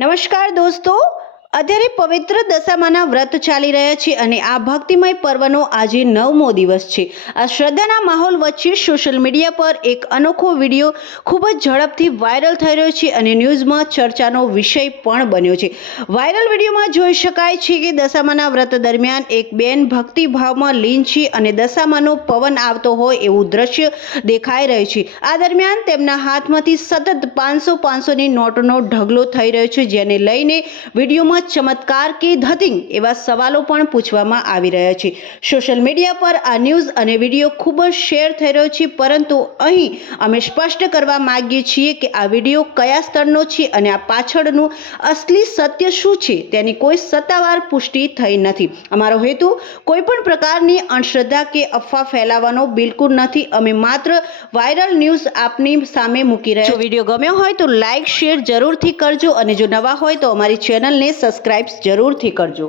નમસ્કાર દોસ્તો, અત્યારે પવિત્ર દશામાના વ્રત ચાલી રહ્યા છે અને આ ભક્તિમય પર્વનો આજે 9મો દિવસ છે। આ શ્રદ્ધાના માહોલ વચ્ચે સોશિયલ મીડિયા પર એક અનોખો વિડીયો ખૂબ જ ઝડપથી વાયરલ થઈ રહ્યો છે અને ન્યૂઝમાં ચર્ચાનો વિષય પણ બન્યો છે। વાયરલ વિડીયોમાં જોઈ શકાય છે કે દશામાના વ્રત દરમિયાન એક બેન ભક્તિભાવમાં લીન છે અને દશામાનો પવન આવતો હોય એવું દ્રશ્ય દેખાઈ રહ્યું છે। આ દરમિયાન તેમના હાથમાંથી સતત 500ની નોટનો ઢગલો થઈ રહ્યો છે, જેને લઈને વિડીયોમાં ચમત્કાર કે ધતિંગ એવા સવાલો પણ પૂછવામાં આવી રહ્યા છે। સોશિયલ મીડિયા પર આ ન્યૂઝ અને વિડીયો ખૂબ જ શેર થઈ રહ્યો છે, પરંતુ અહીં અમે સ્પષ્ટ કરવા માંગીએ છીએ કે આ વિડીયો કયા સ્તરનો છે અને આ પાછળનું અસલી સત્ય શું છે તેની કોઈ સત્તાવાર પુષ્ટિ થઈ નથી। અમારો હેતુ કોઈ પણ પ્રકારની અંધશ્રદ્ધા કે અફવા ફેલાવવાનો બિલકુલ નથી। અમે માત્ર વાયરલ ન્યૂઝ આપની સામે મૂકી રહ્યા છીએ। વિડીયો ગમ્યો હોય તો લાઈક શેર જરૂરથી કરજો અને જો નવા હોય તો અમારી ચેનલને સબસ્ક્રાઇબ જરૂરથી કરજો।